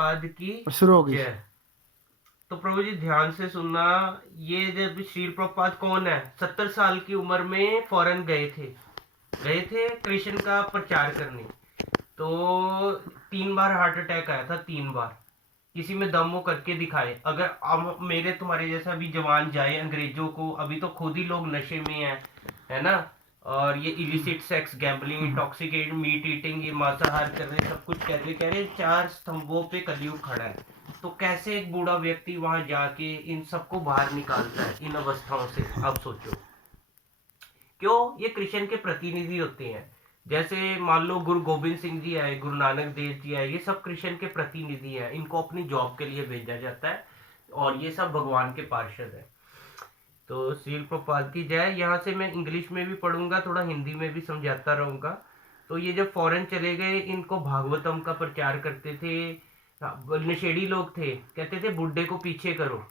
प्रभुपाद की शुरू हो गई। जय। तो प्रभु जी ध्यान से सुनना। ये जब श्रील प्रभुपाद कौन है, 70 साल की उम्र में फॉरेन गए थे कृष्ण का प्रचार करने। तो 3 बार हार्ट अटैक आया था, 3 बार। किसी में दम वो करके दिखाए। अगर अब मेरे तुम्हारे जैसा भी जवान जाए अंग्रेजों को, अभी तो खुद ही लोग नशे में है ना। और ये illicit sex, gambling, intoxicate, meat eating, ये मांसाहार कर रहे, सब कुछ कह रहे 4 स्तंभों पे कलयुग खड़ा है। तो कैसे एक बूढ़ा व्यक्ति वहां जाके इन सबको बाहर निकालता है इन अवस्थाओं से? अब सोचो। क्यों? ये कृष्ण के प्रतिनिधि होते हैं। जैसे मान लो गुरु गोविंद सिंह जी आए, गुरु नानक देव जी आए, ये सब कृष्ण के प्रतिनिधि हैं। इनको अपनी जॉब के लिए भेजा जाता है और ये सब भगवान के पार्षद है। तो श्रील प्रभुपाद की जय। यहाँ से मैं इंग्लिश में भी पढ़ूंगा, थोड़ा हिंदी में भी समझाता रहूंगा। तो ये जब फॉरेन चले गए, इनको भागवतम का प्रचार करते थे। नशेड़ी लोग थे, कहते थे बुड्ढे को पीछे करो,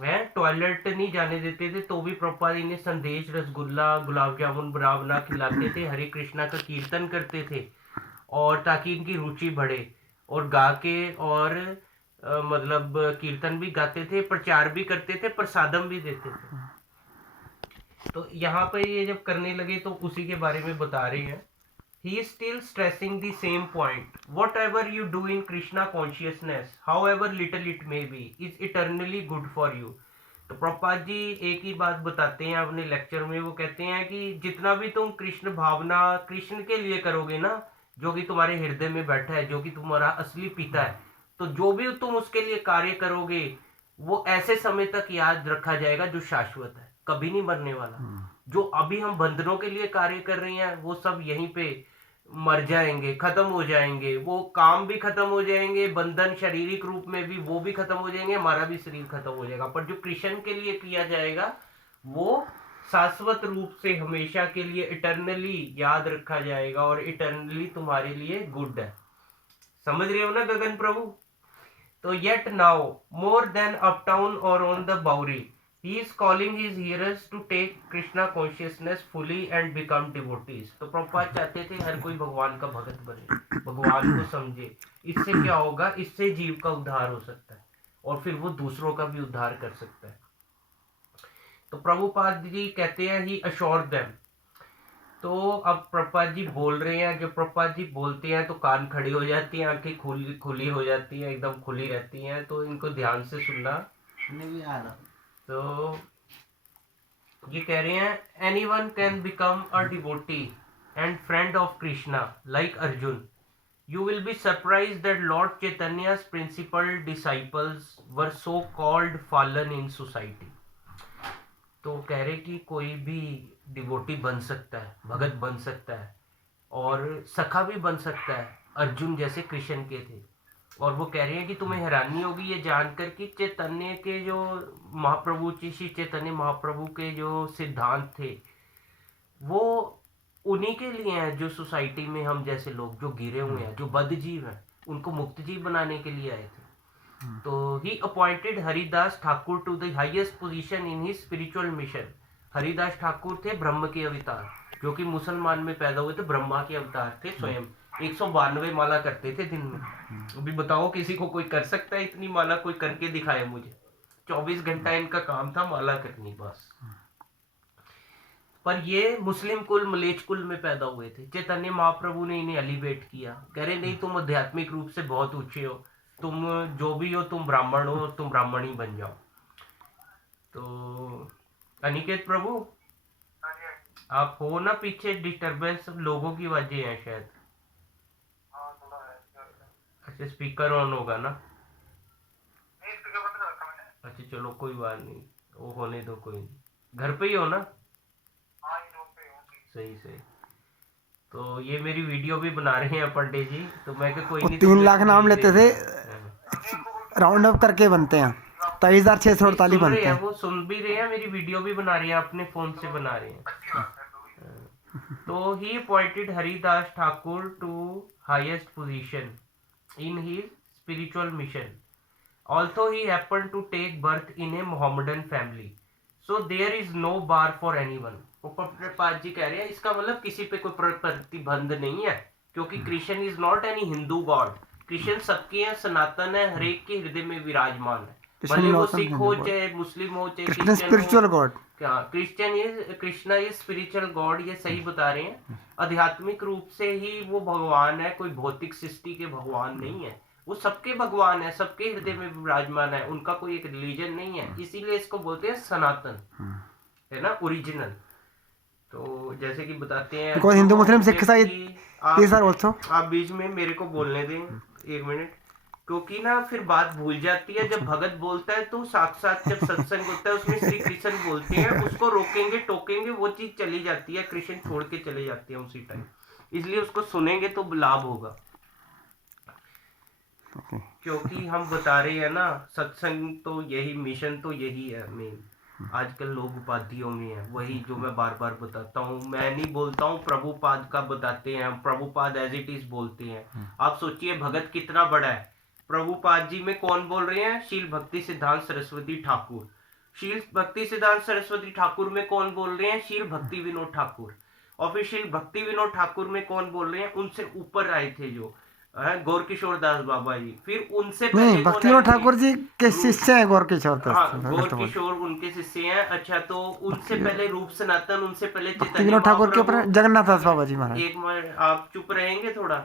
है टॉयलेट नहीं जाने देते थे। तो भी प्रभुपाद इन्हें संदेश, रसगुल्ला, गुलाब जामुन बना बना खिलाते थे, हरे कृष्णा का कीर्तन करते थे, और ताकि इनकी रुचि बढ़े। और गा के और मतलब कीर्तन भी गाते थे, प्रचार भी करते थे, प्रसादम भी देते थे। तो यहाँ पे ये जब करने लगे तो उसी के बारे में बता रहे हैं। He is still stressing the same point. Whatever you do in Krishna consciousness, however little it may be, is eternally good for you. तो प्रभुपाद जी एक ही बात बताते हैं अपने लेक्चर में। वो कहते हैं कि जितना भी तुम कृष्ण भावना कृष्ण के लिए करोगे ना, जो कि तुम्हारे हृदय में बैठा है, जो कि तुम्हारा असली पिता है, तो जो भी तुम उसके लिए कार्य करोगे वो ऐसे समय तक याद रखा जाएगा जो शाश्वत है, कभी नहीं मरने वाला। जो अभी हम बंधनों के लिए कार्य कर रहे हैं वो सब यहीं पे मर जाएंगे, खत्म हो जाएंगे। वो काम भी खत्म हो जाएंगे, बंधन शारीरिक रूप में भी वो भी खत्म हो जाएंगे, हमारा भी शरीर खत्म हो जाएगा। पर जो कृष्ण के लिए किया जाएगा वो शाश्वत रूप से हमेशा के लिए इटर्नली याद रखा जाएगा और इटर्नली तुम्हारे लिए गुड है। समझ रहे हो ना गगन प्रभु? तो yet now, more than uptown or on the Bowery, he is calling his hearers to take Krishna consciousness fully and become devotees. तो प्रभुपाद चाहते थे हर कोई भगवान का भगत बने, भगवान को समझे। इससे क्या होगा? इससे जीव का उद्धार हो सकता है और फिर वो दूसरों का भी उद्धार कर सकता है। तो प्रभुपाद जी कहते हैं ही assured them। तो अब प्रभुपाद जी बोल रहे हैं, जब प्रभुपाद जी बोलते हैं तो कान खड़ी हो जाती हैं, आंखें खुली खुली हो जाती हैं, एकदम खुली रहती हैं। तो इनको ध्यान से सुनना। तो ये कह रहे हैं any one can become a devotee and friend of Krishna like Arjun. You will be surprised that Lord Chaitanya's principal disciples were so called fallen in society। तो कह रहे कि कोई भी डिवोटी बन सकता है, भगत बन सकता है और सखा भी बन सकता है, अर्जुन जैसे कृष्ण के थे। और वो कह रहे हैं कि तुम्हें हैरानी होगी ये जानकर कि चैतन्य के जो महाप्रभु श्री चैतन्य महाप्रभु के जो सिद्धांत थे वो उन्हीं के लिए हैं जो सोसाइटी में हम जैसे लोग जो गिरे हुए हैं, जो बद्ध जीव हैं, उनको मुक्त जीव बनाने के लिए आए थे। तो he appointed Haridas Thakur to the highest position in his spiritual mission. Haridas Thakur थे ब्रह्म के अवतार, जो कि मुसलमान में पैदा हुए थे, ब्रह्मा के अवतार थे स्वयं। 192 माला करते थे दिन में। अभी बताओ किसी को कोई कर सकता है इतनी माला? कोई करके दिखाए मुझे। 24 घंटा इनका काम था माला करनी बस। पर ये मुस्लिम कुल मलेच कुल में पैदा हुए थे। चैतन्य महाप्रभु ने इन्हें एलिवेट किया, कह रहे नहीं तुम आध्यात्मिक रूप से बहुत ऊंचे हो, तुम जो भी हो, तुम ब्राह्मण हो, तुम ब्राह्मण ही बन जाओ। तो अनिकेत प्रभु आप हो ना पीछे? डिस्टरबेंस लोगों की आवाजें हैं शायद। अच्छा स्पीकर ऑन होगा ना? अच्छा चलो कोई बात नहीं, वो होने दो, कोई नहीं। घर पे ही हो ना? सही सही। तो ये मेरी वीडियो भी बना रहे हैं पंडित जी, तो मैं कोई वो नहीं 3 लाख नाम लेते थे, हाँ। राउंड अप करके बनते हैं, 23,648 सुन रहे बनते हैं, हैं। वो सुन भी रहे हैं, मेरी वीडियो भी बना रहे हैं, अपने फोन से बना रहे हैं। तो he appointed Haridas Thakur to highest position in his spiritual mission, although he happened to take birth in a Mohammedan family, so there is no bar for anyone। Prabhupad ji कह रहे हैं इसका मतलब किसी पे कोई प्रतिबंध नहीं है, क्योंकि Krishna is not any Hindu God. Krishna सबके हैं, सनातन है, हर एक के हृदय में विराजमान है। कृष्ण भले वो लौसन सिख है हो, God। चाहे मुस्लिम हो, चाहे कृष्ण क्रिश्चियन स्पिरिचुअल हो। गॉड। क्या क्रिश्चियन, ये कृष्णा ये स्पिरिचुअल गॉड, ये सही बता रहे हैं। आध्यात्मिक रूप से ही वो भगवान है, कोई भौतिक सृष्टि के भगवान नहीं है। वो सबके भगवान है, सबके हृदय में विराजमान है, उनका कोई एक रिलीजन नहीं है, इसीलिए इसको बोलते हैं सनातन, है ना, ओरिजिनल। तो जैसे कि बताते हैं बिकॉज हिंदू मुस्लिम सिख ईसाई दीज आर ऑल्सो। आप बीच में मेरे को बोलने दें 1 मिनट, क्योंकि ना फिर बात भूल जाती है। जब भगत बोलता है तो साक्षात जब सत्संग होता है उसमें श्री कृष्ण बोलते हैं, उसको रोकेंगे टोकेंगे वो चीज चली जाती है, कृष्ण छोड़ के चले जाते हैं उसी टाइम, इसलिए उसको सुनेंगे तो लाभ होगा। क्योंकि हम बता रहे हैं ना, सत्संग तो यही, मिशन तो यही है मेन। आजकल लोग उपाधियों में है, वही जो मैं बार बार बताता हूँ। मैं नहीं बोलता हूँ, प्रभुपाद का बताते हैं, प्रभुपाद एज इट इज बोलते हैं। आप सोचिए भगत कितना बड़ा है। प्रभुपाद जी में कौन बोल रहे हैं? शील भक्ति सिद्धांत सरस्वती ठाकुर। शील भक्ति सिद्धांत सरस्वती ठाकुर में कौन बोल रहे हैं? शील भक्ति विनोद ठाकुर। और फिर शील भक्ति विनोद ठाकुर में कौन बोल रहे हैं? उनसे ऊपर आए थे जो गौर किशोर दास बाबा जी, फिर उनसे नहीं, पहले भक्ति कौन आए विनोद थे? ठाकुर जी के शिष्य हैं गौर किशोर दास। हाँ, गौर किशोर उनके शिष्य हैं। अच्छा, तो उनसे पहले रूप सनातन, उनसे पहले भक्ति चैतन्य विनोद ठाकुर के ऊपर महाप्रभु। जगन्नाथ दास बाबा जी महाराज। एक मिनट आप चुप रहेंगे थोड़ा।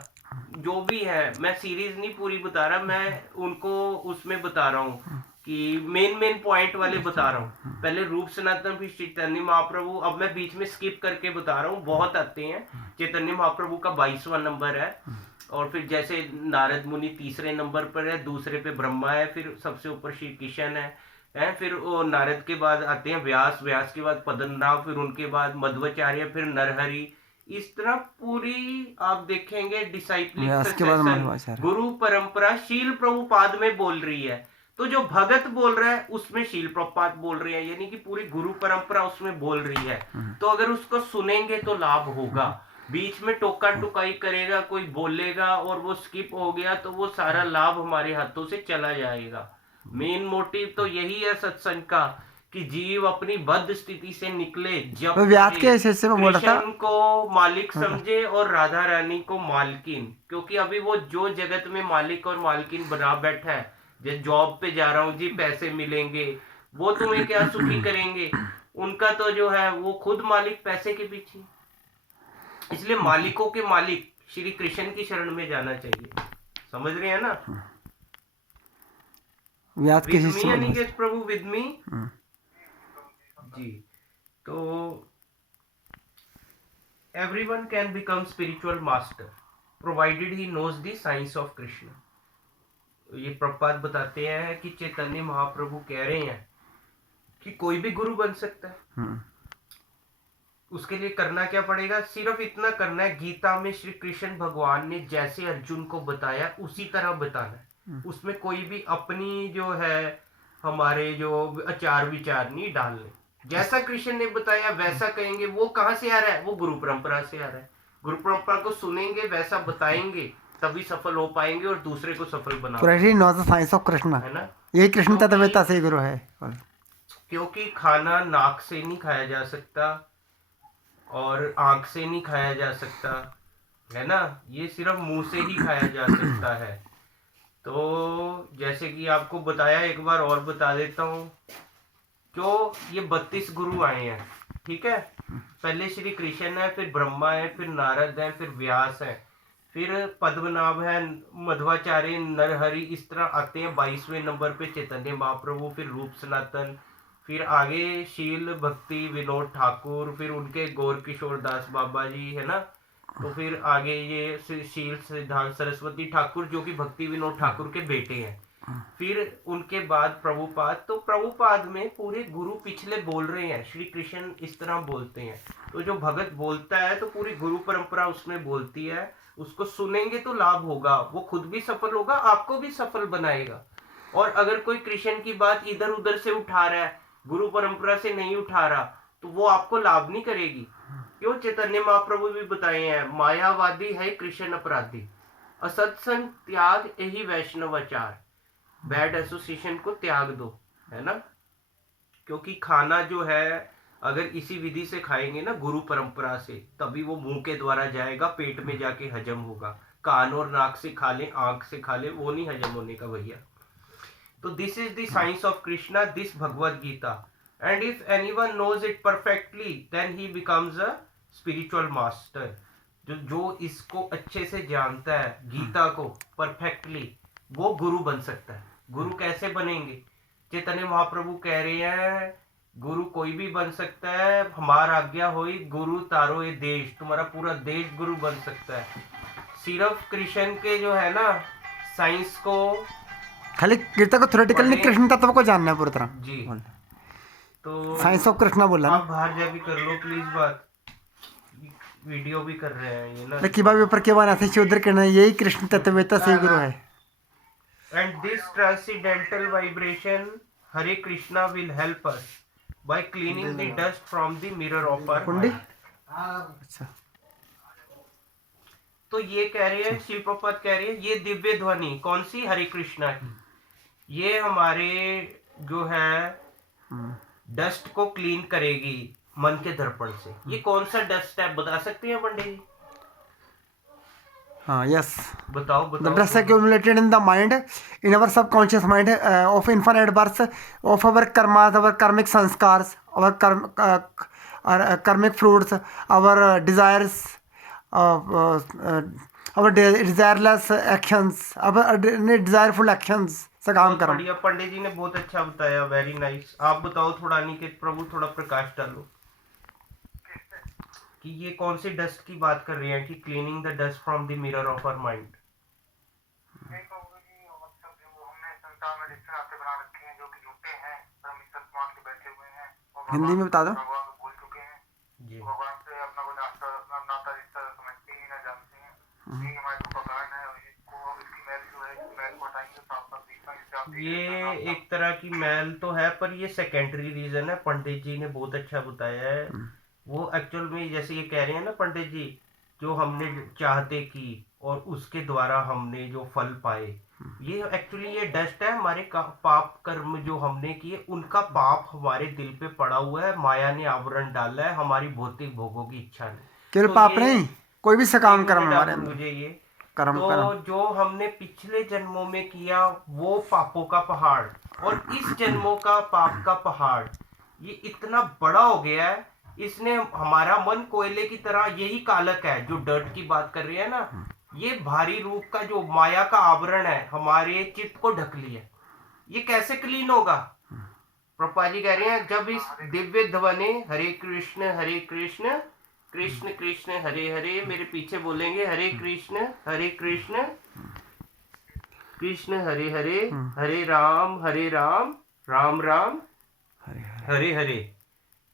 जो भी है, मैं सीरीज नहीं पूरी बता रहा, मैं उनको उसमें बता रहा हूँ कि मेन मेन पॉइंट वाले बता रहा हूँ। पहले रूप सनातन, फिर चैतन्य महाप्रभु। अब मैं बीच में स्किप करके बता रहा हूँ, बहुत आते हैं। चैतन्य महाप्रभु का 22वां नंबर है, और फिर जैसे नारद मुनि तीसरे नंबर पर है, दूसरे पे ब्रह्मा है, फिर सबसे ऊपर श्री कृष्ण है, फिर वो नारद के बाद आते हैं व्यास, व्यास के बाद पद्मनाभ, फिर उनके बाद मध्वाचार्य, फिर नरहरि। इस तरह पूरी आप देखेंगे डिसाइप्लिक व्यास के बाद सक्सेशन, मध्वाचार्य। गुरु परंपरा शील प्रभुपाद में बोल रही है। तो जो भगत बोल रहा है उसमें शील प्रभुपाद बोल रहे हैं, यानी कि पूरी गुरु परंपरा उसमें बोल रही है। तो अगर उसको सुनेंगे तो लाभ होगा। बीच में टोका टुकाई करेगा कोई, बोलेगा और वो स्किप हो गया तो वो सारा लाभ हमारे हाथों से चला जाएगा। मेन मोटिव तो यही है सत्संग का, कि जीव अपनी बद्ध स्थिति से निकले, जब मैं व्यास के शिष्य में बोल रहा था। कृष्ण को मालिक समझे और राधा रानी को मालकिन। क्योंकि अभी वो जो जगत में मालिक और मालकिन बना बैठा है, जैसे जॉब पे जा रहा हूँ जी पैसे मिलेंगे, वो तुम्हें क्या सुखी करेंगे? उनका तो जो है वो खुद मालिक पैसे के पीछे। इसलिए मालिकों के मालिक श्री कृष्ण की शरण में जाना चाहिए। समझ रहे हैं ना? व्यास के विद मी शिष्य अनिकेत प्रभु, विद मी जी। तो everyone can become spiritual master provided he knows the science of Krishna। ये प्रभुपाद बताते हैं कि चैतन्य महाप्रभु कह रहे हैं कि कोई भी गुरु बन सकता है। उसके लिए करना क्या पड़ेगा? सिर्फ इतना करना है, गीता में श्री कृष्ण भगवान ने जैसे अर्जुन को बताया उसी तरह बताना है। उसमें कोई भी अपनी जो है हमारे जो आचार विचार नहीं डालने। जैसा कृष्ण ने बताया वैसा कहेंगे। वो कहाँ से आ रहा है? वो गुरु परंपरा से आ रहा है। गुरु परंपरा को सुनेंगे, वैसा बताएंगे, तभी सफल हो पाएंगे और दूसरे को सफल बना he knows the science of Krishna, है ना? यही कृष्ण तत्ववेत्ता से गुरु है। क्योंकि खाना नाक से नहीं खाया जा सकता और आंख से नहीं खाया जा सकता, है ना? ये सिर्फ मुंह से ही खाया जा सकता है। तो जैसे कि आपको बताया, एक बार और बता देता हूँ। क्यों ये 32 गुरु आए हैं, ठीक है? पहले श्री कृष्ण है, फिर ब्रह्मा है, फिर नारद है, फिर व्यास है, फिर पद्मनाभ है, मध्वाचार्य, नरहरि, इस तरह आते हैं। 22वें नंबर पे चैतन्य महाप्रभु, फिर रूप सनातन, फिर आगे शील भक्ति विनोद ठाकुर, फिर उनके गौर किशोर दास बाबा जी, है ना? तो फिर आगे ये शील सिद्धांत सरस्वती ठाकुर जो कि भक्ति विनोद ठाकुर के बेटे हैं। फिर उनके बाद प्रभुपाद। तो प्रभुपाद में पूरे गुरु पिछले बोल रहे हैं, श्री कृष्ण इस तरह बोलते हैं। तो जो भगत बोलता है तो पूरी गुरु परंपरा उसमें बोलती है। उसको सुनेंगे तो लाभ होगा, वो खुद भी सफल होगा, आपको भी सफल बनाएगा। और अगर कोई कृष्ण की बात इधर उधर से उठा रहा है, गुरु परंपरा से नहीं उठा रहा, तो वो आपको लाभ नहीं करेगी। क्यों? चैतन्य महाप्रभु भी बताए हैं, मायावादी है कृष्ण अपराधी, असत्संग त्याग यही वैष्णवाचार, बैड एसोसिएशन को त्याग दो, है ना? क्योंकि खाना जो है अगर इसी विधि से खाएंगे ना, गुरु परंपरा से, तभी वो मुंह के द्वारा जाएगा, पेट में जाके हजम होगा। कान और नाक से खा ले, आंख से खा ले, वो नहीं हजम होने का भैया। तो this is the science of Krishna, this Bhagavad Gita, and if anyone knows it perfectly then he becomes a spiritual master. जो इसको अच्छे से जानता है, गीता को परफेक्टली, वो गुरु बन सकता है। गुरु कैसे बनेंगे? चैतन्य महाप्रभु कह रहे हैं गुरु कोई भी बन सकता है, हमारा आज्ञा होई गुरु तारो ये देश, तुम्हारा पूरा देश गुरु बन सकता है। सिर्फ कृष्ण के जो है ना साइंस को, खाली गीता को थ्योरेटिकल नहीं, कृष्ण तत्व को जानना है पूरी तरह जी। तो साइंस ऑफ कृष्णा बोला आप बाहर जाके कर लो प्लीज बात, वीडियो भी कर रहे हैं ये ना। किबा ऊपर के बार ऐसे उधर करना, यही कृष्ण तत्ववेता से गुरु है। And this transcendental vibration Hare Krishna will help us by cleaning the dust from the mirror of our कुंडी माइंड। अच्छा तो ये कह रहे हैं, शिल प्रपात कह रहे हैं, ये दिव्य ध्वनि कौन सी? हरे कृष्णा की। ये हमारे जो है डस्ट को क्लीन करेगी मन के दर्पण से। ये कौन सा डस्ट है बता सकते हैं पंडित जी? हाँ यस, बताओ the बताओ। dust accumulated in the mind, in our subconscious mind, of infinite births, of our karmas, our karmic sanskars, our karmic fruits, our desires, our desireless actions, our desireful actions से काम बहुत करो। बढ़िया, पंडित जी ने बहुत अच्छा बताया, वेरी नाइस। आप बताओ थोड़ा, अनिकेत प्रभु थोड़ा प्रकाश डालो कि ये कौन सी डस्ट की बात कर रहे हैं कि cleaning the dust from the mirror of our mind. Hindi में बता दो जी। ये एक तरह की मैल तो है, पर ये सेकेंडरी रीजन है। पंडित जी ने बहुत अच्छा बताया है। वो एक्चुअल में जैसे ये कह रहे हैं ना पंडित जी, जो हमने चाहते की और उसके द्वारा हमने जो फल पाए, ये एक्चुअली ये डस्ट है हमारे पाप कर्म जो हमने किए, उनका पाप हमारे दिल पे पड़ा हुआ है। माया ने आवरण डाला है हमारी भौतिक भोगों की इच्छा ने। केवल तो पाप ये नहीं, कोई भी सकाम एक कर्म मिनट हमारे आप अंदर मुझे ये कर्म तो कर्म जो हमने पिछले जन्मों में किया वो पापों का पहाड़, और इस जन्मों का पाप का पहाड़ ये इतना बड़ा हो गया है, इसने हमारा मन कोयले की तरह, यही कालक है जो डर्ट की बात कर रही है ना, ये भारी रूप का जो माया का आवरण है हमारे चित्त को ढक लिया। ये कैसे क्लीन होगा? प्रभुपा जी कह रहे हैं जब इस दिव्य ध्वनि हरे कृष्ण कृष्ण कृष्ण हरे हरे, मेरे पीछे बोलेंगे हरे कृष्ण कृष्ण हरे हरे, हरे राम राम राम हरे हरे।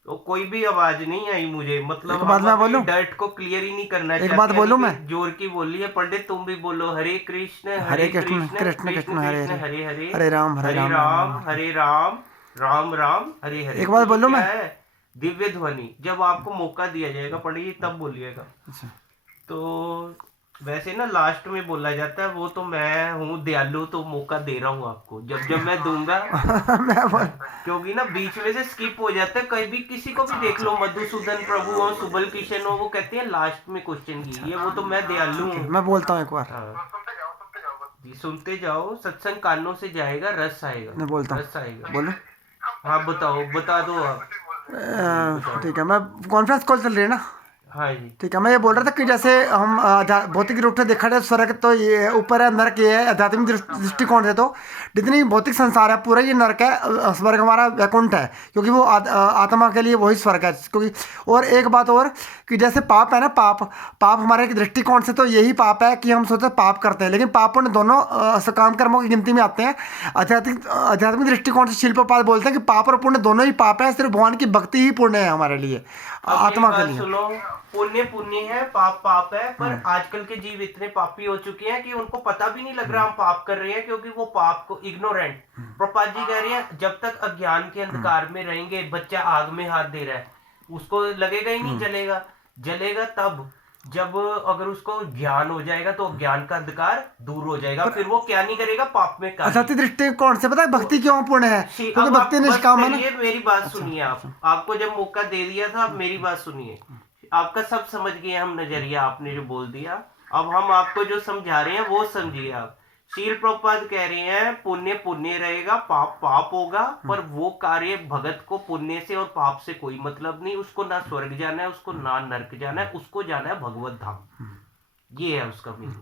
तो कोई भी आवाज नहीं आई मुझे, मतलब एक बात मैं बोलूं? डर्ट को क्लियर ही नहीं करना एक बात बोलूं मैं? जोर की बोली है पंडित, तुम भी बोलो हरे कृष्ण कृष्ण कृष्ण हरे हरे हरे, हरे राम हरे राम राम हरे हरे। एक बात बोलूं क्या मैं? है? दिव्य ध्वनि। जब आपको मौका दिया जाएगा पंडित जी तब बोलिएगा। अच्छा तो वैसे ना लास्ट में बोला जाता है, वो तो मैं हूँ दयालु तो मौका दे रहा हूँ आपको, जब मैं दूंगा मैं बोल क्योंकि ना बीच में से स्किप हो जाता है। कहीं भी किसी को भी देख लो, मधुसूदन प्रभु हो, सुबल किशन हो, वो कहते हैं लास्ट में क्वेश्चन कीजिए, वो तो मैं दयालु हूँ। मैं बोलता हूँ एक बार। हाँ जी, सुनते जाओ, सत्संग कानों से जाएगा, रस आएगा। मैं बोलता हूँ, रस आएगा। बोलो। हाँ बताओ, बता दो आप। ठीक है, मैं कॉन्फ्रेंस कॉल चल रही है ना? हाँ जी ठीक है, मैं ये बोल रहा था कि जैसे हम भौतिक रूप से देखा जाए स्वर्ग तो ये ऊपर है, नरक ये है, आध्यात्मिक दृष्टिकोण से तो जितनी भौतिक संसार है पूरा ये नरक है, स्वर्ग हमारा वैकुंठ है, क्योंकि वो आत्मा के लिए वही स्वर्ग है। क्योंकि और एक बात और कि जैसे पाप है ना, पाप हमारे दृष्टिकोण से तो यही पाप है कि हम सोचते पाप करते हैं, लेकिन पाप उन दोनों सकाम कर्मों की गिनती में आते हैं। आध्यात्मिक दृष्टिकोण से शिल्पपाद बोलते हैं कि पाप और पुण्य दोनों ही पाप है, सिर्फ भगवान की भक्ति ही पुण्य है हमारे लिए, आत्मा के लिए। सुनो, पुण्य है, पाप है, पर आजकल के जीव इतने पापी हो चुके हैं कि उनको पता भी नहीं लग रहा हम पाप कर रहे हैं, क्योंकि वो पाप को इग्नोरेंट। प्रभुपाद जी कह रहे हैं जब तक अज्ञान के अंधकार में रहेंगे, बच्चा आग में हाथ दे रहा है, उसको लगेगा ही नहीं, जलेगा तब जब अगर उसको ज्ञान हो जाएगा तो ज्ञान का अंधकार दूर हो जाएगा, फिर वो क्या नहीं करेगा, पाप में आध्यात्मिक दृष्टिकोण से पता है भक्ति क्यों पुण्य है? क्योंकि भक्ति निष्काम है ना। मेरी बात सुनिए आप, आपको जब मौका दे दिया था, आप मेरी बात सुनिए, आपका सब समझ गए हम नजरिया, आपने जो बोल दिया अब हम आपको जो समझा रहे हैं वो समझिए आप। शील प्रभुपाद कह रहे हैं पुण्य पुण्य रहेगा, पाप पाप होगा, पर वो कार्य भगत को पुण्य से और पाप से कोई मतलब नहीं। उसको ना स्वर्ग जाना है, उसको ना नरक जाना है, उसको जाना है भगवत धाम। ये है उसका मीनिंग।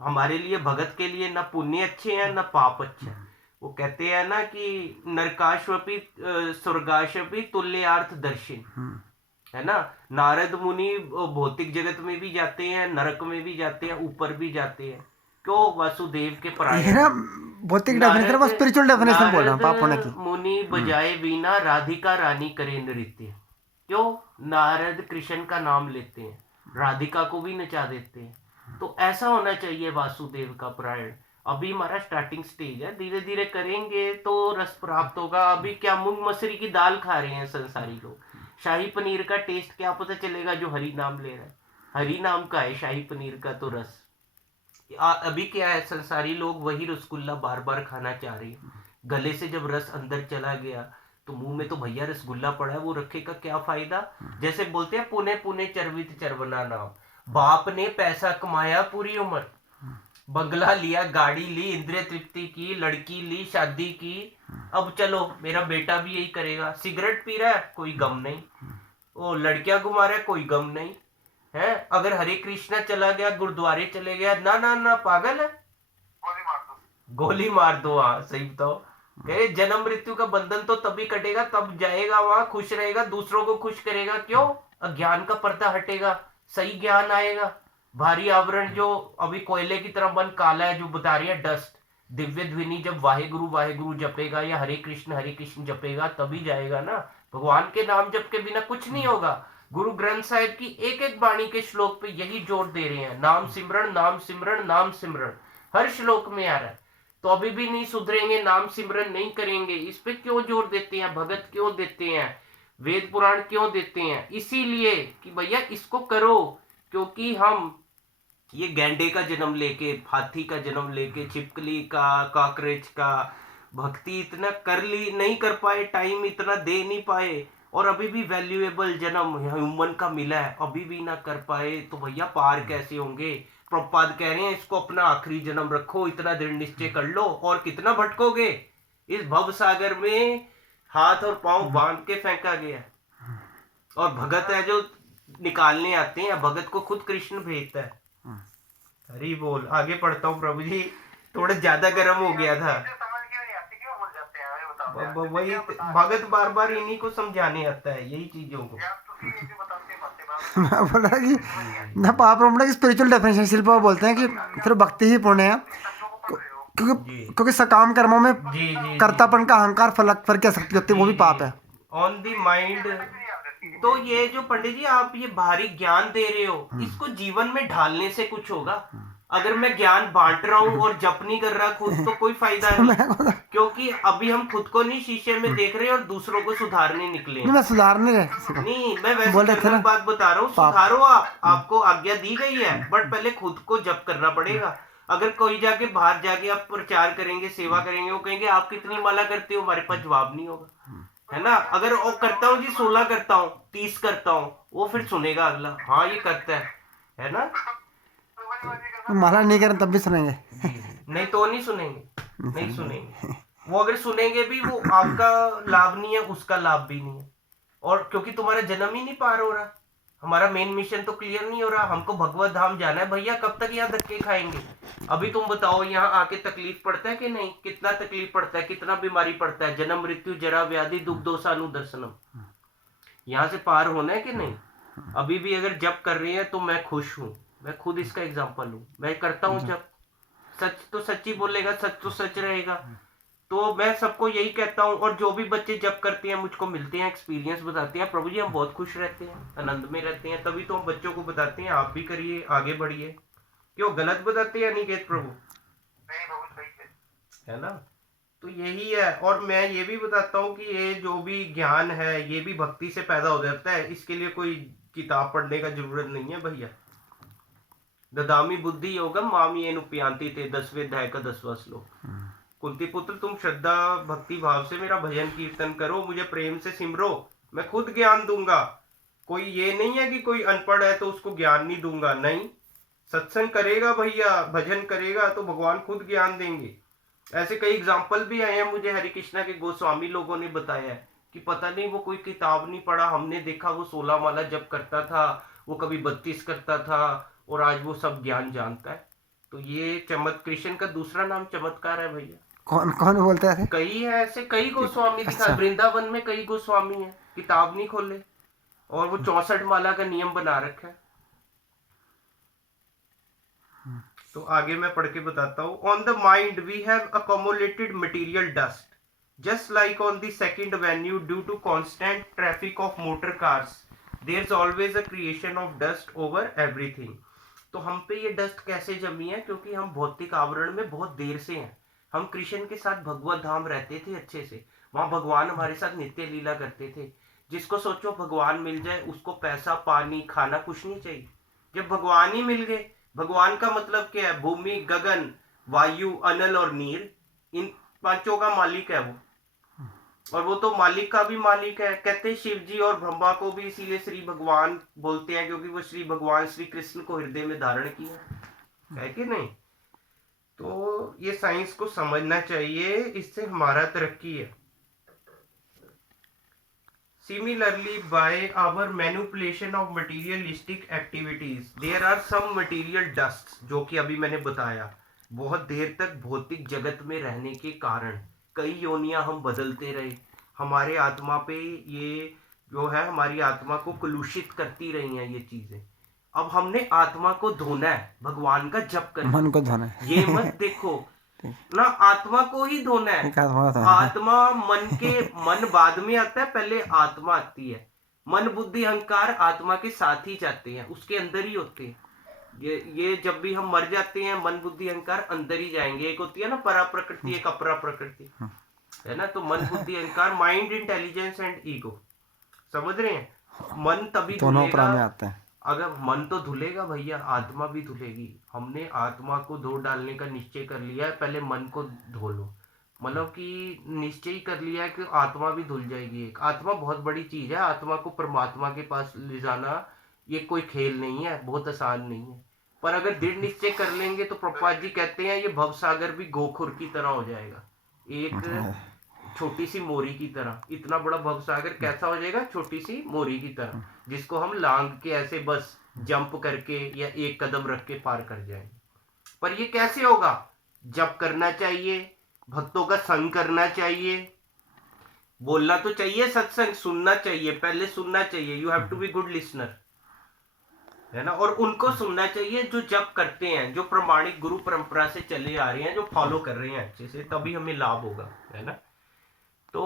हमारे लिए भगत के लिए ना पुण्य अच्छे हैं ना पाप अच्छा है। वो कहते हैं ना कि नरकाश्वपि स्वर्गाश्वपि तुल्यार्थ दर्शन, है ना। नारद मुनि भौतिक जगत में भी जाते हैं, नरक में भी जाते हैं, ऊपर भी जाते हैं। क्यों? वासुदेव के ये परायण ना है। भौतिक डेफिनेशन है, वो स्पिरिचुअल डेफिनेशन बोल रहा हूँ पाप होने की। नारद मुनि बजाए वीणा, राधिका रानी करे नृत्य। क्यों? नारद कृष्ण का नाम लेते हैं, राधिका को भी नचा देते हैं। तो ऐसा होना चाहिए वासुदेव का परायण। अभी हमारा स्टार्टिंग स्टेज है, धीरे धीरे करेंगे तो रस प्राप्त होगा। अभी क्या मूंग मसूरी की दाल खा रहे हैं संसारी लोग। शाही पनीर का टेस्ट क्या पता चलेगा जो हरि नाम ले रहा है। हरि नाम का है शाही पनीर का तो रस। अभी क्या है, संसारी लोग वही रसगुल्ला बार बार खाना चाह रहे हैं। गले से जब रस अंदर चला गया तो मुंह में तो भैया रसगुल्ला पड़ा है, वो रखे का क्या फायदा। जैसे बोलते हैं पुणे पुणे चरवित चरवना नाम। बाप ने पैसा कमाया पूरी उम्र, बंगला लिया, गाड़ी ली, इंद्रिय तृप्ति की, लड़की ली, शादी की। अब चलो मेरा बेटा भी यही करेगा। सिगरेट पी रहा है, कोई गम नहीं। वो लड़कियां घुमा रहा है, कोई गम नहीं है। अगर हरे कृष्णा चला गया, गुरुद्वारे चले गया, ना ना ना पागल है, गोली मार दो। हाँ सही बताओ। कहे जन्म मृत्यु का बंधन तो तभी कटेगा, तब जाएगा वहां, खुश रहेगा, दूसरों को खुश करेगा। क्यों? अज्ञान का पर्दा हटेगा, सही ज्ञान आएगा। भारी आवरण जो अभी कोयले की तरह मन काला है, जो बता रही है डस्ट, दिव्य ध्वनि जब वाहे गुरु जपेगा या हरे कृष्ण जपेगा तभी जाएगा ना। भगवान के नाम जप के बिना कुछ नहीं होगा। गुरु ग्रंथ साहिब की एक एक वाणी के श्लोक पे यही जोर दे रहे हैं, नाम सिमरण नाम सिमरण नाम सिमरण। हर श्लोक में आ रहा है। तो अभी भी नहीं सुधरेंगे, नाम सिमरन नहीं करेंगे। इस पे क्यों जोर देते हैं, भगत क्यों देते हैं, वेद पुराण क्यों देते हैं? इसीलिए कि भैया इसको करो। क्योंकि हम ये गैंडे का जन्म लेके, हाथी का जन्म लेके, छिपकली का, कॉकरोच का भक्ति इतना कर ली नहीं कर पाए, टाइम इतना दे नहीं पाए, और अभी भी वैल्यूएबल जन्म ह्यूमन का मिला है, अभी भी ना कर पाए, तो भैया पार कैसे होंगे? प्रभुपाद कह रहे हैं इसको अपना आखिरी जन्म रखो, इतना दृढ़ निश्चय कर लो, और कितना भटकोगे इस भव सागर में। हाथ और पांव बांध के फेंका गया, और भगत है जो निकालने आते हैं। भगत को खुद कृष्ण भेजता है। हरी बोल। आगे पढ़ता हूँ प्रभु जी, थोड़ा ज्यादा गर्म हो गया था। वही भगत बार बार इन्हीं को समझाने आता है, यही चीजों को। मैं बोल रहा कि ना पाप रोमना की स्पिरिचुअल डेफिनेशन शिल्पा बोलते हैं कि सिर्फ भक्ति ही पुण्य है, क्योंकि सकाम कर्मों में कर्तापन का अहंकार फलक फल की आसक्ति होती है, वो भी पाप है। On the mind. तो ये जो पंडित जी आप ये भारी ज्ञान दे रहे हो, इसको जीवन में ढालने से कुछ होगा? अगर मैं ज्ञान बांट रहा हूँ और जप नहीं कर रहा खुद, तो कोई फायदा नहीं। क्योंकि अभी हम खुद को नहीं शीशे में देख रहे और दूसरों को सुधारने निकले। नहीं मैं सुधार नहीं नहीं, मैं वैसे बात बता रहा हूँ। सुधारो आपको आज्ञा दी गई है, बट पहले खुद को जप करना पड़ेगा। अगर कोई जाके बाहर जाके आप प्रचार करेंगे, सेवा करेंगे, वो कहेंगे आप कितनी माला करते हो, हमारे पास जवाब नहीं होगा, है ना। अगर वो करता हूँ जी 16 करता हूँ, 30 करता हूँ, वो फिर सुनेगा अगला, हाँ ये करता है ना। माला नहीं करें तब भी सुनेंगे। नहीं तो नहीं सुनेंगे, नहीं सुनेंगे। वो अगर सुनेंगे भी, वो आपका लाभ नहीं है, उसका लाभ भी नहीं है। और क्योंकि तुम्हारा जन्म ही नहीं पार हो रहा, हमारा मेन मिशन तो क्लियर नहीं हो रहा। हमको भगवत धाम जाना है भैया, कब तक यहाँ धक्के खाएंगे? अभी तुम बताओ, यहाँ आके तकलीफ पड़ता है कि नहीं? कितना तकलीफ पड़ता है, कितना बीमारी पड़ता है, जन्म मृत्यु जरा व्याधि दुख दोषानुदर्शनम। यहाँ से पार होना है कि नहीं? अभी भी अगर जप कर रही है तो मैं खुश हूँ, मैं खुद इसका एग्जाम्पल हूँ। मैं करता हूँ जप, सच तो सच ही बोलेगा, सच तो सच रहेगा। तो मैं सबको यही कहता हूँ, और जो भी बच्चे जब करते हैं मुझको मिलते हैं, एक्सपीरियंस बताते हैं, प्रभु जी हम बहुत खुश रहते हैं, आनंद में रहते हैं। तभी तो हम बच्चों को बताते हैं आप भी करिए, आगे बढ़िए। क्यों गलत बताते हैं अनिकेत प्रभु? है ना। तो यही है। और मैं ये भी बताता हूँ कि ये जो भी ज्ञान है ये भी भक्ति से पैदा हो जाता है, इसके लिए कोई किताब पढ़ने का जरूरत नहीं है भैया। ददामी बुद्धि योगम माम ये नुपयांति थे, 10वें अध्याय का 10वां श्लोक। कुंती पुत्र तुम श्रद्धा भक्ति भाव से मेरा भजन कीर्तन करो, मुझे प्रेम से सिमरो, मैं खुद ज्ञान दूंगा। कोई ये नहीं है कि कोई अनपढ़ है तो उसको ज्ञान नहीं दूंगा, नहीं। सत्संग करेगा भैया, भजन करेगा तो भगवान खुद ज्ञान देंगे। ऐसे कई एग्जाम्पल भी आए हैं मुझे, हरे कृष्णा के गोस्वामी लोगों ने बताया है कि पता नहीं वो कोई किताब नहीं पढ़ा, हमने देखा वो 16 माला जप करता था, वो कभी 32 करता था, और आज वो सब ज्ञान जानता है। तो ये कृष्ण का दूसरा नाम चमत्कार है भैया। कौन कौन बोलते हैं ऐसे? कई है ऐसे, कई गोस्वामी दिखा, अच्छा। वृंदावन में कई गोस्वामी हैं, किताब नहीं खोले और वो 64 माला का नियम बना रखा है। तो आगे मैं पढ़ के बताता हूँ। On the mind we have accumulated material dust, just like on the second avenue due to constant traffic of motor cars there is always a creation of dust over everything. तो हम पे ये डस्ट कैसे जमी है? क्योंकि हम भौतिक आवरण में बहुत देर से हैं। हम कृष्ण के साथ भगवत धाम रहते थे अच्छे से, वहां भगवान हमारे साथ नित्य लीला करते थे। जिसको सोचो भगवान मिल जाए उसको पैसा पानी खाना कुछ नहीं चाहिए। जब भगवान ही मिल गए, भगवान का मतलब क्या है? भूमि गगन वायु अनल और नीर, इन पांचों का मालिक है वो, और वो तो मालिक का भी मालिक है। कहते हैं शिव जी और ब्रह्मा को भी इसीलिए श्री भगवान बोलते हैं, क्योंकि वो श्री भगवान श्री कृष्ण को हृदय में धारण किया है कि नहीं। तो ये साइंस को समझना चाहिए, इससे हमारा तरक्की है। Similarly, by our manipulation of materialistic activities, there are some material dusts, जो कि अभी मैंने बताया, बहुत देर तक भौतिक जगत में रहने के कारण कई योनियां हम बदलते रहे। हमारे आत्मा पे ये जो है, हमारी आत्मा को कलुषित करती रही हैं ये चीजें। अब हमने आत्मा को धोना है, भगवान का जप करना, मन को धोना है। ये मत देखो ना, आत्मा को ही धोना है। एक आत्मा धोना है। आत्मा मन बाद में आता है, पहले आत्मा आती है। मन बुद्धि अहंकार आत्मा के साथ ही जाते हैं, उसके अंदर ही होते हैं। ये जब भी हम मर जाते हैं मन बुद्धि अहंकार अंदर ही जाएंगे। एक होती है ना परा प्रकृति, एक अपरा प्रकृति, है ना। तो मन बुद्धि अहंकार, माइंड इंटेलिजेंस एंड ईगो, समझ रहे हैं। मन तभी दोनों धुलेगा, अपरा में आते हैं। अगर मन तो धुलेगा भैया, आत्मा भी धुलेगी। हमने आत्मा को धो डालने का निश्चय कर लिया है, पहले मन को धो लो। मतलब कि निश्चय ही कर लिया है कि आत्मा भी धुल जाएगी। एक आत्मा बहुत बड़ी चीज है, आत्मा को परमात्मा के पास ले जाना ये कोई खेल नहीं है, बहुत आसान नहीं है। पर अगर दृढ़ निश्चय कर लेंगे तो प्रभुपाद जी कहते हैं ये भवसागर भी गोखुर की तरह हो जाएगा, एक छोटी सी मोरी की तरह। इतना बड़ा भवसागर कैसा हो जाएगा? छोटी सी मोरी की तरह, जिसको हम लांग के ऐसे बस जंप करके या एक कदम रख के पार कर जाएंगे। पर ये कैसे होगा? जप करना चाहिए, भक्तों का संग करना चाहिए, बोलना तो चाहिए, सत्संग सुनना चाहिए, पहले सुनना चाहिए। You have to be good listener, है ना। और उनको सुनना चाहिए जो जप करते हैं, जो प्रमाणिक गुरु परंपरा से चले आ रहे हैं, जो फॉलो कर रहे हैं अच्छे से, तभी हमें लाभ होगा, है ना। तो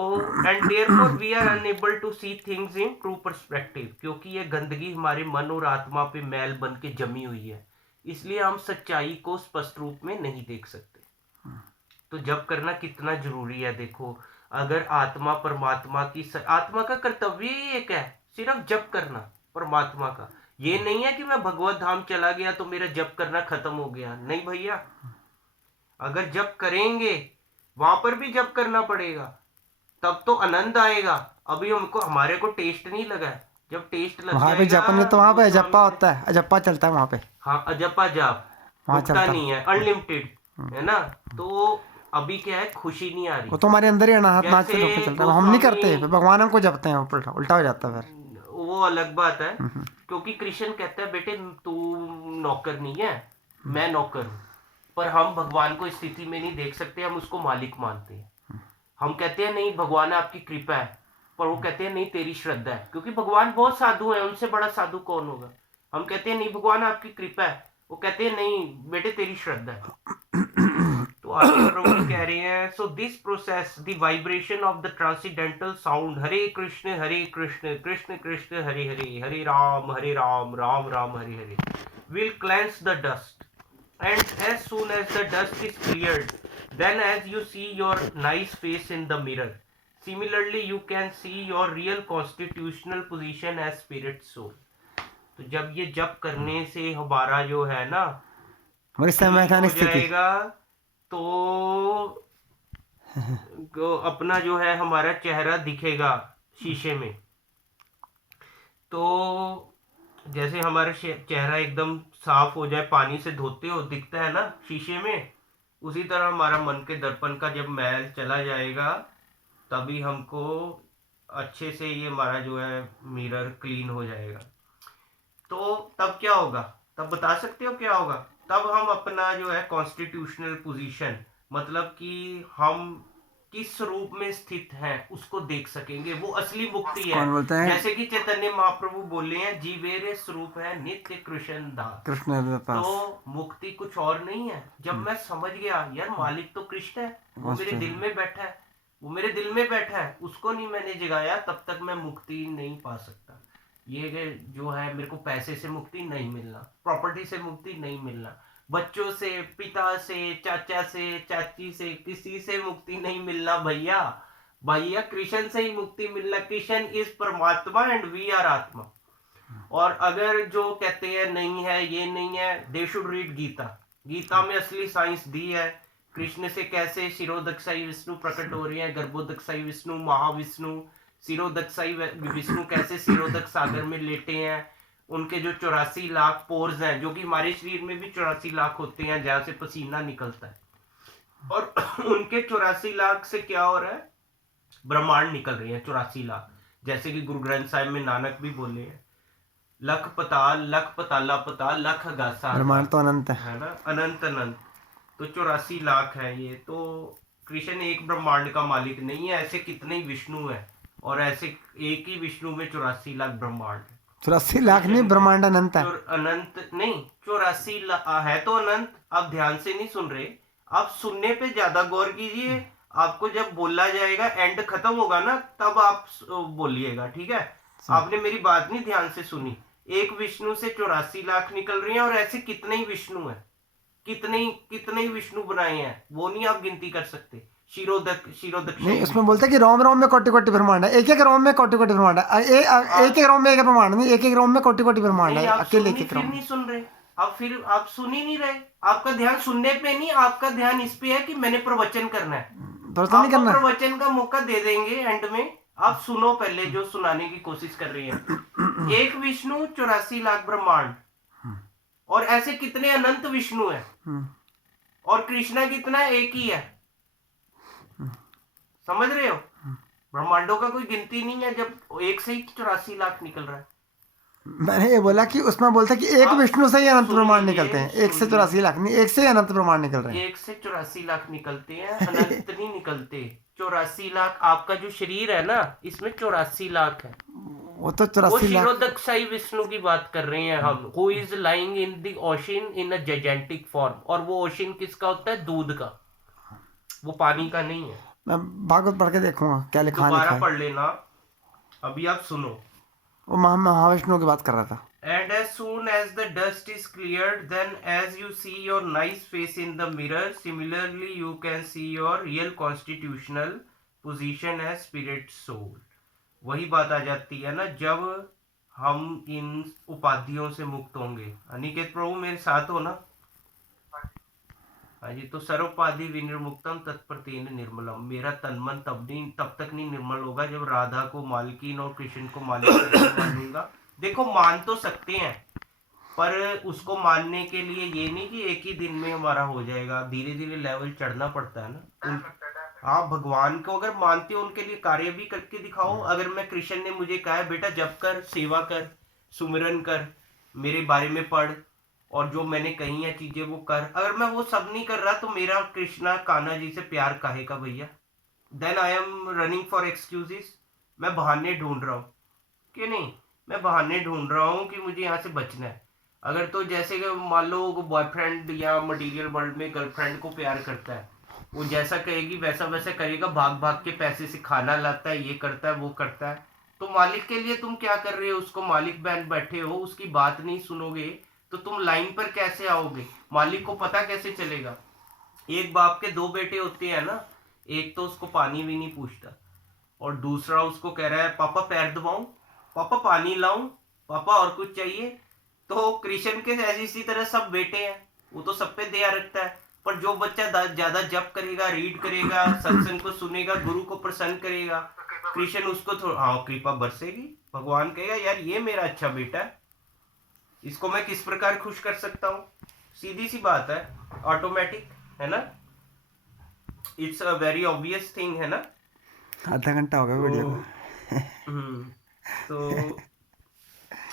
and therefore we are unable to see things in true perspective, क्योंकि ये गंदगी हमारे मन और आत्मा पे मैल बन के जमी हुई है, इसलिए हम सच्चाई को स्पष्ट रूप में नहीं देख सकते। तो जप करना कितना जरूरी है देखो। अगर आत्मा परमात्मा की आत्मा का कर्तव्य ही एक है, सिर्फ जप करना परमात्मा का। ये नहीं है कि मैं भगवत धाम चला गया तो मेरा जप करना खत्म हो गया, नहीं भैया। अगर जप करेंगे वहां पर भी जप करना पड़ेगा, तब तो आनंद आएगा। अभी हमको, हमारे को टेस्ट नहीं लगा है, जब टेस्ट लग वहाँ पे जाएगा। जपन तो वहाँ पे अजप्पा होता है, अजप्पा चलता है वहाँ पे। हाँ, अजपा जाप वहाँ रुकता चलता नहीं है, अनलिमिटेड, है ना। तो अभी क्या है, खुशी नहीं आ रही। वो तो हमारे अंदर ही अनाहत नाच से जैसे होके चलता है, हम नहीं करते, गोस्वामी, भगवान हमको जपते हैं, उल्टा उल्टा हो जाता है फिर। वो अलग बात है, क्योंकि कृष्ण कहता है बेटे तू नौकर नहीं है, मैं नौकर हूं। पर हम भगवान को इस स्थिति में नहीं देख सकते, हम उसको मालिक मानते हैं। हम कहते हैं नहीं भगवान आपकी कृपा है, पर वो कहते हैं नहीं तेरी श्रद्धा है, क्योंकि भगवान बहुत साधु है, उनसे बड़ा साधु कौन होगा। हम कहते हैं नहीं भगवान आपकी कृपा है, वो कहते हैं नहीं बेटे तेरी श्रद्धा है। तो आगे प्रभु जी कह रहे हैं, so this process the vibration of the transcendental sound Hare Krishna Krishna Krishna Hare Hare, Hare Ram Ram Ram Hare Hare, will cleanse the dust, and as soon as the dust is cleared, then as you see your nice face in the mirror, similarly you can see your real constitutional position as spirit soul. तो जब ये जप करने से हमारा जो है ना हमारी संवैधानिक हो स्थिति जाएगा, तो अपना जो है हमारा चेहरा दिखेगा शीशे में। तो जैसे हमारा चेहरा एकदम साफ हो जाए, पानी से धोते हो दिखता है ना शीशे में, उसी तरह हमारा मन के दर्पण का जब मैल चला जाएगा, तभी हमको अच्छे से ये हमारा जो है मिरर क्लीन हो जाएगा। तो तब क्या होगा, तब बता सकते हो क्या होगा? तब हम अपना जो है कॉन्स्टिट्यूशनल पोजीशन, मतलब कि हम किस रूप में स्थित हैं उसको देख सकेंगे। वो असली मुक्ति है। कौन बोलते हैं? जैसे कि चैतन्य महाप्रभु बोले हैं, जीवेरे स्वरूप है नित्य कृष्ण दास। कृष्ण दास। तो मुक्ति कुछ और नहीं है। जब मैं समझ गया यार मालिक तो कृष्ण है, वो मेरे दिल में बैठा है, वो मेरे दिल में बैठा है, उसको नहीं मैंने जगाया, तब तक मैं मुक्ति नहीं पा सकता। ये जो है मेरे को पैसे से मुक्ति नहीं मिलना, प्रॉपर्टी से मुक्ति नहीं मिलना, बच्चों से, पिता से, चाचा से, चाची से, किसी से मुक्ति नहीं मिलना भैया। भैया कृष्ण से ही मुक्ति मिलना। कृष्ण इज परमात्मा एंड वी आर आत्मा। और अगर जो कहते हैं नहीं है, ये नहीं है, they should read Gita. Gita में असली साइंस दी है, कृष्ण से कैसे शिरोदक्षाई विष्णु प्रकट हो रही है, गर्भोदक्षाई विष्णु, महाविष्णु, शिरोदक्षाई विष्णु कैसे शिरोदक सागर में लेटे हैं, उनके जो 84 लाख पोर्स हैं, जो कि हमारे शरीर में भी 84 लाख होते हैं जहां से पसीना निकलता है, और उनके 84 लाख से क्या हो रहा है, ब्रह्मांड निकल रहे हैं 84 लाख। जैसे कि गुरु ग्रंथ साहिब में नानक भी बोले हैं, लख पताल, लख पताला पताल, लख गासा। ब्रह्मांड तो अनंत है ना, अनंत अनंत। तो 84 लाख है ये। तो कृष्ण एक ब्रह्मांड का मालिक नहीं है, ऐसे कितने ही विष्णु है, और ऐसे एक ही विष्णु में 84 लाख ब्रह्मांड है। 84 लाख नहीं, ब्रह्मांड अनंत है। अनंत नहीं, 84 है तो अनंत। आप ध्यान से नहीं सुन रहे, आप सुनने पे ज्यादा गौर कीजिए। आपको जब बोला जाएगा, एंड खत्म होगा ना, तब आप बोलिएगा, ठीक है? आपने मेरी बात नहीं ध्यान से सुनी। एक विष्णु से 84 लाख निकल रही हैं, और ऐसे कितने ही विष्णु हैं, कितने ही विष्णु बनाए हैं, वो नहीं आप गिनती कर सकते। शिरोदक नहीं, उसमें बोलते हैं कि रोम रोम में कोटि कोटि ब्रह्मांड है, एक एक रोम में कोटि कोटि ब्रह्मांड है, एक एक रोम में एक ब्रह्मांड नहीं, एक एक रोम में कोटि कोटि ब्रह्मांड है, अकेले एक एक रोम। नहीं सुन रहे आप, फिर आप सुन ही नहीं रहे। आपका ध्यान सुनने पे नहीं, आपका ध्यान इस पे है कि मैंने प्रवचन करना है। नहीं करना, प्रवचन का मौका दे देंगे एंड में, आप सुनो पहले जो सुनाने की कोशिश कर रही है। एक विष्णु 84 लाख ब्रह्मांड, और ऐसे कितने अनंत विष्णु है, और कृष्णा कितना है, एक ही है। समझ रहे हो? ब्रह्मांडों का कोई गिनती नहीं है, जब एक से ही 84 लाख निकल रहा है। मैंने ये बोला कि उसमें बोलता है कि एक विष्णु से ही अनंत ब्रह्मांड निकलते हैं, एक से 84 लाख नहीं, एक से ही अनंत ब्रह्मांड निकल रहे हैं। एक से 84 लाख निकलते हैं, अनंत नहीं निकलते। 84 लाख आपका जो शरीर है ना, इसमें 84 लाख है। वो तो 84 लाख शिरोदक्षाई विष्णु की बात कर रहे हैं हम, who is lying in the ocean in a giantic form. और वो ओशन किसका होता है? दूध का, वो पानी का नहीं है। मैं भागवत पढ़ के देखूंगा क्या लिखा है। दोबारा पढ़ लेना, अभी आप सुनो। वो महाविष्णु की बात कर रहा था। And as soon as the dust is cleared, then as you see your nice face in the mirror, similarly you can see your real constitutional position as spirit soul. वही बात आ जाती है ना, जब हम इन उपाधियों से मुक्त होंगे। अनिकेत प्रभु मेरे साथ हो ना? हाँ जी। तो सर्वोपाधि विनिर्मुक्तम तत्प्रतेन निर्मलम। मेरा तन मन तब तक नहीं निर्मल होगा जब राधा को मालकिन और कृष्ण को मालिक मानूंगा। देखो, मान तो सकते हैं, पर उसको मानने के लिए ये नहीं कि एक ही दिन में हमारा हो जाएगा, धीरे धीरे लेवल चढ़ना पड़ता है ना। आप भगवान को अगर मानते हो, उनके लिए कार्य भी करके दिखाओ। अगर मैं कृष्ण ने मुझे कहा है बेटा जप कर, सेवा कर, सुमिरन कर, मेरे बारे में पढ़, और जो मैंने कही है चीजें वो कर, अगर मैं वो सब नहीं कर रहा तो मेरा कृष्णा कान्हा जी से प्यार काहे का भैया? Then I am running for excuses. मैं बहाने ढूंढ रहा हूँ कि नहीं, मैं बहाने ढूंढ रहा हूँ कि मुझे यहाँ से बचना है। अगर तो जैसे कि मान लो बॉयफ्रेंड या मटेरियल वर्ल्ड में गर्लफ्रेंड को प्यार करता है, वो जैसा कहेगी वैसा वैसा करेगा, भाग भाग के पैसे से खाना लाता है, ये करता है वो करता है। तो मालिक के लिए तुम क्या कर रहे हो? उसको मालिक बहन बैठे हो, उसकी बात नहीं सुनोगे तो तुम लाइन पर कैसे आओगे? मालिक को पता कैसे चलेगा? एक बाप के दो बेटे होते हैं ना, एक तो उसको पानी भी नहीं पूछता, और दूसरा उसको कह रहा है पापा पैर दबाऊं, पापा पानी लाऊं, पापा और कुछ चाहिए। तो कृष्ण के ऐसी इसी तरह सब बेटे हैं, वो तो सब पे दया रखता है। पर जो बच्चा ज्यादा जप करेगा, रीड करेगा, सत्संग को सुनेगा, गुरु को प्रसन्न करेगा, कृष्ण उसको थोड़ा कृपा बरसेगी। भगवान कहेगा यार ये मेरा अच्छा बेटा है, इसको मैं किस प्रकार खुश कर सकता हूँ? सीधी सी बात है, ऑटोमेटिक, है ना? It's a very obvious thing, है ना? आधा घंटा हो गया वीडियो को। So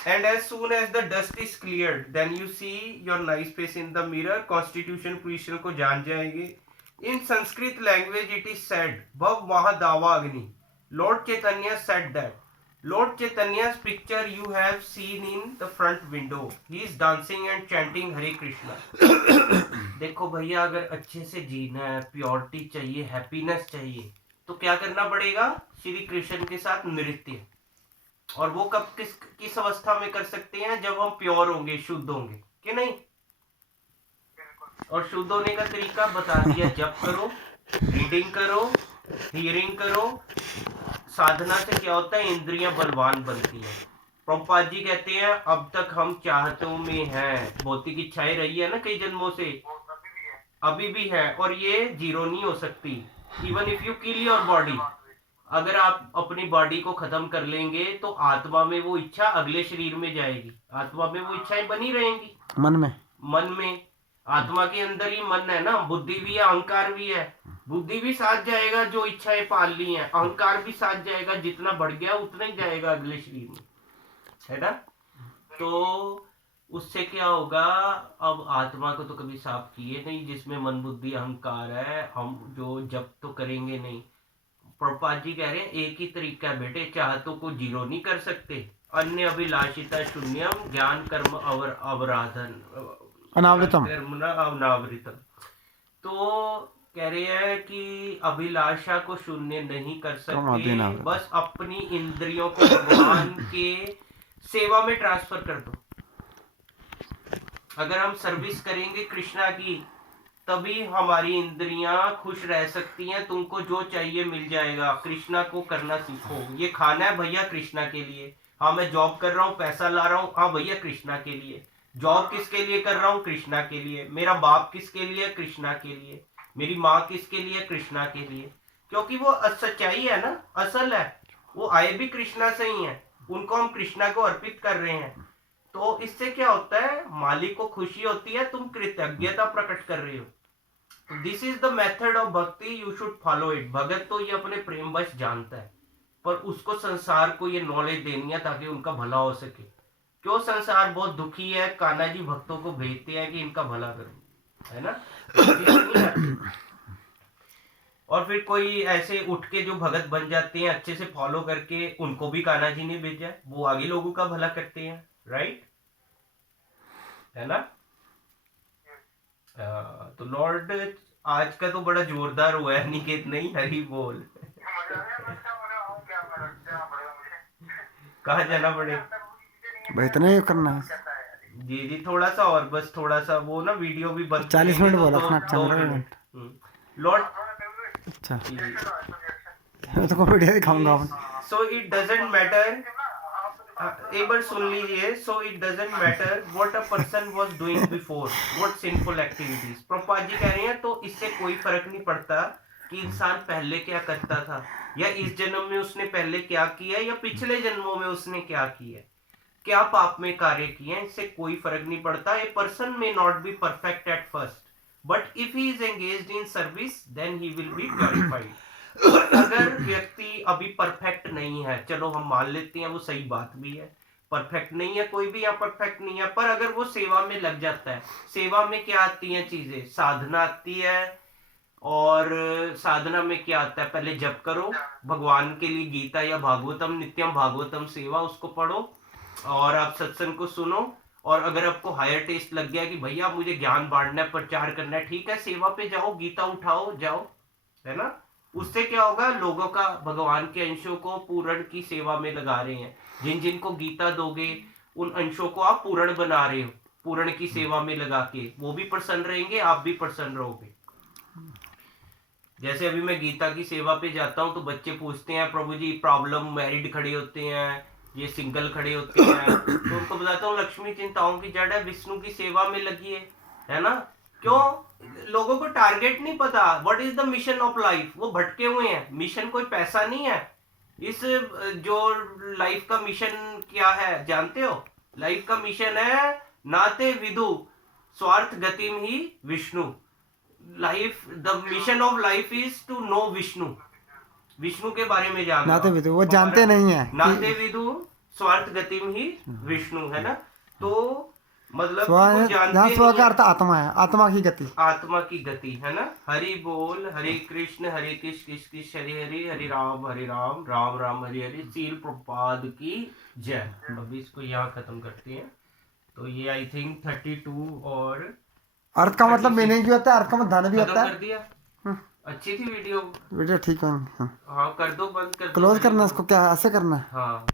and as soon as the dust is cleared, then you see your nice face in the mirror. Constitution position को जान जाएंगे. In Sanskrit language it is said, Bhav Mahadava Agni. Lord Chaitanya said that. Lord Chaitanya's picture you have seen in the front window. He is dancing and chanting Hare Krishna. देखो भैया, अगर अच्छे से जीना है, purity चाहिए, happiness चाहिए, तो क्या करना पड़ेगा? श्री कृष्ण के साथ नृत्य. और वो कब किस अवस्था में कर सकते हैं? जब हम प्योर होंगे, शुद्ध होंगे, कि नहीं? और शुद्ध होने का तरीका बता दिया. जप करो, रीडिंग करो, हियरिंग करो. साधना से क्या होता है? इंद्रियां बलवान बनती हैं. प्रभुपाद जी कहते हैं अब तक हम चाहतों में हैं. भौतिक इच्छाएं रही है ना कई जन्मों से, अभी भी है, और ये जीरो नहीं हो सकती. Even if you kill your body, अगर आप अपनी बॉडी को खत्म कर लेंगे तो आत्मा में वो इच्छा अगले शरीर में जाएगी. आत्मा में वो इच्छाएं बनी रहेंगी. मन में आत्मा के अंदर ही मन है ना. बुद्धि भी है, अहंकार भी है. बुद्धि भी साथ जाएगा जो इच्छाएं पाल ली हैं, अहंकार भी साथ जाएगा. जितना बढ़ गया उतना ही जाएगा अगले शरीर में, है ना? तो उससे क्या होगा? अब आत्मा को तो कभी साफ किए नहीं, जिसमें मन बुद्धि अहंकार है. हम जो जप तो करेंगे नहीं. प्रभुपाद जी कह रहे हैं एक ही तरीका है बेटे, चाहतों को जीरो नहीं कर सकते. अन्य अभिलाषिता शून्यम ज्ञान कर्म अवराधन अनावृतम. तो कह रहे हैं कि अभिलाषा को शून्य नहीं कर सकते, बस अपनी इंद्रियों को भगवान के सेवा में ट्रांसफर कर दो. अगर हम सर्विस करेंगे कृष्णा की, तभी हमारी इंद्रियां खुश रह सकती हैं. तुमको जो चाहिए मिल जाएगा. कृष्णा को करना सीखो. ये खाना है भैया कृष्णा के लिए. हाँ, मैं जॉब कर रहा हूँ, पैसा ला रहा हूँ, हाँ भैया कृष्णा के लिए. जॉब किसके लिए कर रहा हूँ? कृष्णा के लिए. मेरा बाप किसके लिए? कृष्णा के लिए. मेरी माँ किसके लिए? कृष्णा के लिए. क्योंकि वो सच्चाई है ना, असल है. वो आए भी कृष्णा से ही है. उनको हम कृष्णा को अर्पित कर रहे हैं. तो इससे क्या होता है? मालिक को खुशी होती है, तुम कृतज्ञता प्रकट कर रहे हो. This is the method of भक्ति, यू शुड फॉलो इट. भगत तो ये अपने प्रेम वश जानता है, पर उसको संसार को ये नॉलेज देनी है ताकि उनका भला हो सके. क्यों? संसार बहुत दुखी है. कान्हा जी भक्तों को भेजते हैं कि इनका भला करो, है ना? और फिर कोई ऐसे उठ के जो भगत बन जाते हैं अच्छे से फॉलो करके, उनको भी कान्हा जी ने भेजा. वो आगे लोगों का भला करते हैं, राइट? है ना? तो लॉर्ड आज का तो बड़ा जोरदार हुआ है निकेत. नहीं, हरी बोल. कहाँ जाना पड़ेगा? भाई इतना ही करना है. जी, थोड़ा सा और, बस थोड़ा सा. वो ना वीडियो भी बंद 40 मिनट बोला अपना. 2 मिनट. लॉर्ड, अच्छा, मैं तो वीडियो दिखाऊंगा. So it doesn't matter. एक बार सुन लीजिए. So it doesn't matter what a person was doing before, what sinful activities. Prabhupad ji कह रहे हैं तो इससे कोई फर्क नहीं पड़ता कि इंसान पहले क्या करता था, या इस जन्म में उसने पहले क्या किया, या पिछले जन्मों में उसने क्या किया, क्या पाप में कार्य किए हैं. इससे कोई फर्क नहीं पड़ता. A person may not be perfect at first, but if he is engaged in service then he will be purified. अगर व्यक्ति अभी परफेक्ट नहीं है, चलो हम मान लेते हैं, वो सही बात भी है, परफेक्ट नहीं है, कोई भी यहाँ परफेक्ट नहीं है, पर अगर वो सेवा में लग जाता है. सेवा में क्या आती हैं चीजें? साधना आती है. और साधना में क्या आता है? पहले जप करो, भगवान के लिए गीता या भागवतम, नित्यम भागवतम सेवा, उसको पढ़ो, और आप सत्संग को सुनो. और अगर आपको हायर टेस्ट लग गया कि भैया मुझे ज्ञान बांटना है, प्रचार करना है, ठीक है, सेवा पे जाओ, गीता उठाओ, जाओ, है ना? उससे क्या होगा? लोगों का, भगवान के अंशों को पूर्ण की सेवा में लगा रहे हैं. जिन जिनको गीता दोगे उन अंशों को आप पूर्ण बना रहे हो, पूर्ण की सेवा में लगा के. वो भी प्रसन्न रहेंगे, आप भी प्रसन्न रहोगे. जैसे अभी मैं गीता की सेवा पे जाता हूँ तो बच्चे पूछते हैं प्रभु जी प्रॉब्लम, मैरिड खड़े होते हैं, ये सिंगल खड़े होते हैं, तो उनको बताता हूँ लक्ष्मी चिंताओं की जड़ है, विष्णु की सेवा में लगी है ना? क्यों? लोगों को टारगेट नहीं पता. What is the mission of life? वो भटके हुए हैं. मिशन कोई पैसा नहीं है. इस जो लाइफ का मिशन क्या है जानते हो? लाइफ का मिशन है नाते विदु स्वार्थ गतिम ही Vishnu. Life the mission of life is to know Vishnu, Vishnu के बारे में जानना। नाते विदु, वो जानते नहीं है नाते विदु स्वार्थ गतिम ही विष्णु, है ना। तो मतलब स्व, वो जहाँ जानते स्व नहीं का है, अर्थ आत्मा है, आत्मा की गति। आत्मा की गति, है ना। हरि बोल, हरे कृष्ण कृष्ण कृष्ण हरे हरे, हरे राम राम राम हरे हरे। सील प्रपाद की जय। अभी इसको यहाँ खत्म करते हैं। तो ये आई थिंक 32 और अर्थ का मतलब मीनिंग भी होता है, अर्थ का मतलब धन भी खत्म होता कर है। दिया। अच्छी थी वीडियो। वीडियो ठीक है। हाँ कर दो, बंद कर दो। क्लोज करना है इसको, क्या ऐसे करना है? हाँ।